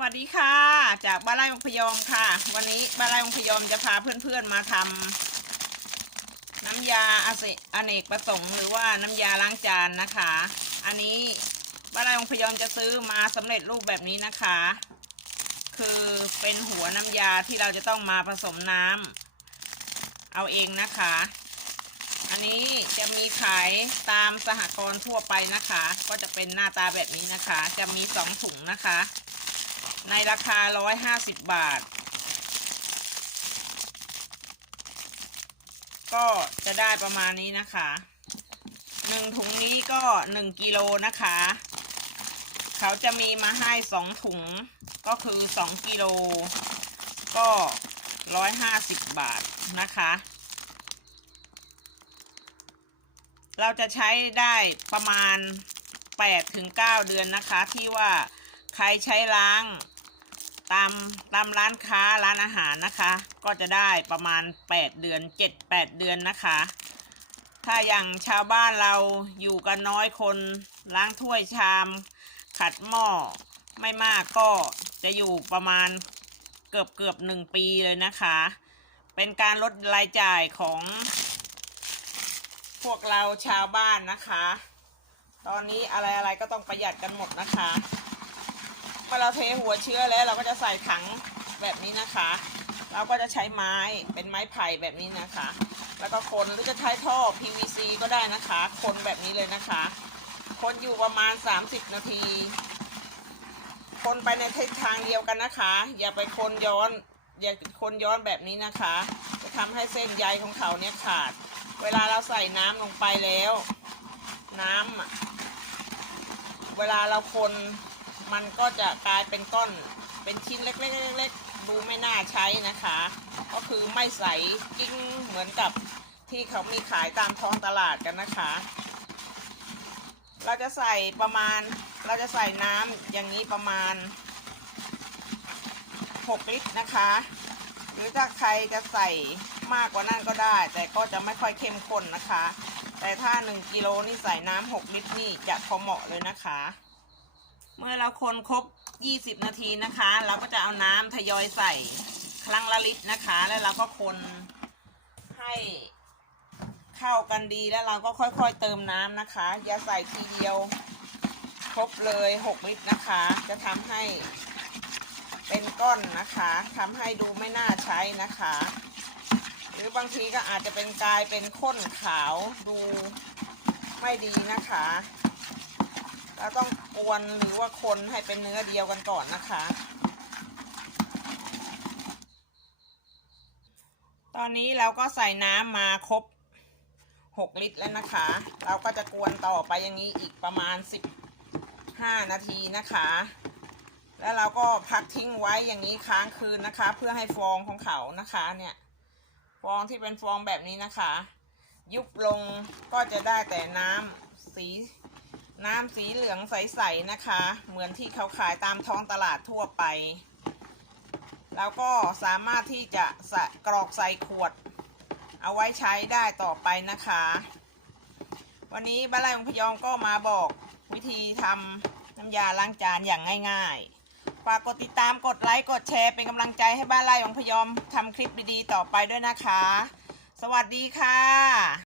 วัสดีค่ะ จากบ้านไร่องพยอมค่ะ วันนี้บ้านไร่องพยอมจะพาเพื่อนๆมาทำน้ำยาอาเซอเนกประสงค์หรือว่าน้ำยาล้างจานนะคะ อันนี้บ้านไร่องพยอมจะซื้อมาสำเร็จรูปแบบนี้นะคะ คือเป็นหัวน้ำยาที่เราจะต้องมาผสมน้ำเอาเองนะคะ อันนี้จะมีขายตามสหกรณ์ทั่วไปนะคะ ก็จะเป็นหน้าตาแบบนี้นะคะ จะมีสองถุงนะคะ ในราคา 150 บาท ก็จะได้ประมาณนี้นะคะหนึ่งถุงนี้ก็หนึ่งกิโลนะคะ เขาจะมีมาให้สองถุงก็คือสองกิโลก็ร้อยหาสิบบาทนะคะ เราจะใช้ได้ประมาณ8ถึง9เดือนนะคะ ที่ว่าใครใช้ล้าง ตามตามร้านค้าร้านอาหารนะคะ ก็จะได้ประมาณ 8 เดือน 7-8 เดือนนะคะ ถ้าอย่างชาวบ้านเราอยู่กันน้อยคนล้างถ้วยชาม ขัดหม้อไม่มากก็จะอยู่ประมาณเกือบเกือบหนึ่งปีเลยนะคะ เป็นการลดรายจ่ายของ พวกเราชาวบ้านนะคะ ตอนนี้อะไรอะไรก็ต้องประหยัดกันหมดนะคะ พอเราเทหัวเชื้อแล้วเราก็จะใส่ถังแบบนี้นะคะ เราก็จะใช้ไม้เป็นไม้ไผ่แบบนี้นะคะ แล้วก็คนหรือจะใช้ท่อ PVC ก็ได้นะคะ คนแบบนี้เลยนะคะ คนอยู่ประมาณ 30 นาที คนไปในทิศทางเดียวกันนะคะ อย่าไปคนย้อนอย่าคนย้อนแบบนี้นะคะ จะทำให้เส้นใยของเขาเนี่ยขาด เวลาเราใส่น้ำลงไปแล้ว น้ำอะเวลาเราคน มันก็จะกลายเป็นก้อนเป็นชิ้นเล็กๆๆดูไม่น่าใช้นะคะ ก็คือไม่ใสกิ้งเหมือนกับที่เขามีขายตามท้องตลาดกันนะคะ เราจะใส่ประมาณเราจะใส่น้ำอย่างนี้ประมาณ 6 ลิตรนะคะ หรือถ้าใครจะใส่มากกว่านั้นก็ได้ แต่ก็จะไม่ค่อยเข้มข้นนะคะ แต่ถ้า 1กิโลนี่ใส่น้ำ6ลิตรนี่จะพอเหมาะเลยนะคะ เมื่อเราคนครบ 20 นาทีนะคะ เราก็จะเอาน้ำทยอยใส่ครั้งละลิตรนะคะ แล้วเราก็คนให้เข้ากันดีแล้วเราก็ค่อยๆเติมน้ำนะคะ อย่าใส่ทีเดียวครบเลย 6 ลิตรนะคะ จะทำให้เป็นก้อนนะคะทำให้ดูไม่น่าใช้นะคะ หรือบางทีก็อาจจะเป็นกลายเป็นข้นขาวดูไม่ดีนะคะ เราต้องกวนหรือว่าคนให้เป็นเนื้อเดียวกันก่อนนะคะ ตอนนี้เราก็ใส่น้ำมาครบ 6 ลิตรแล้วนะคะ เราก็จะกวนต่อไปอย่างนี้อีกประมาณ 15 นาทีนะคะ แล้วเราก็พักทิ้งไว้อย่างนี้ค้างคืนนะคะ เพื่อให้ฟองของเขานะคะเนี่ย ฟองที่เป็นฟองแบบนี้นะคะ ยุบลงก็จะได้แต่น้ำสี น้ำสีเหลืองใสๆนะคะ เหมือนที่เขาขายตามท้องตลาดทั่วไป แล้วก็สามารถที่จะใส่กรอกใส่ขวด เอาไว้ใช้ได้ต่อไปนะคะ วันนี้บ้านไร่ของพยองก็มาบอกวิธีทำน้ำยาล้างจานอย่างง่ายๆ ฝากกดติดตามกดไลค์กดแชร์เป็นกำลังใจให้บ้านไร่ของพยอมทำคลิปดีๆต่อไปด้วยนะคะ สวัสดีค่ะ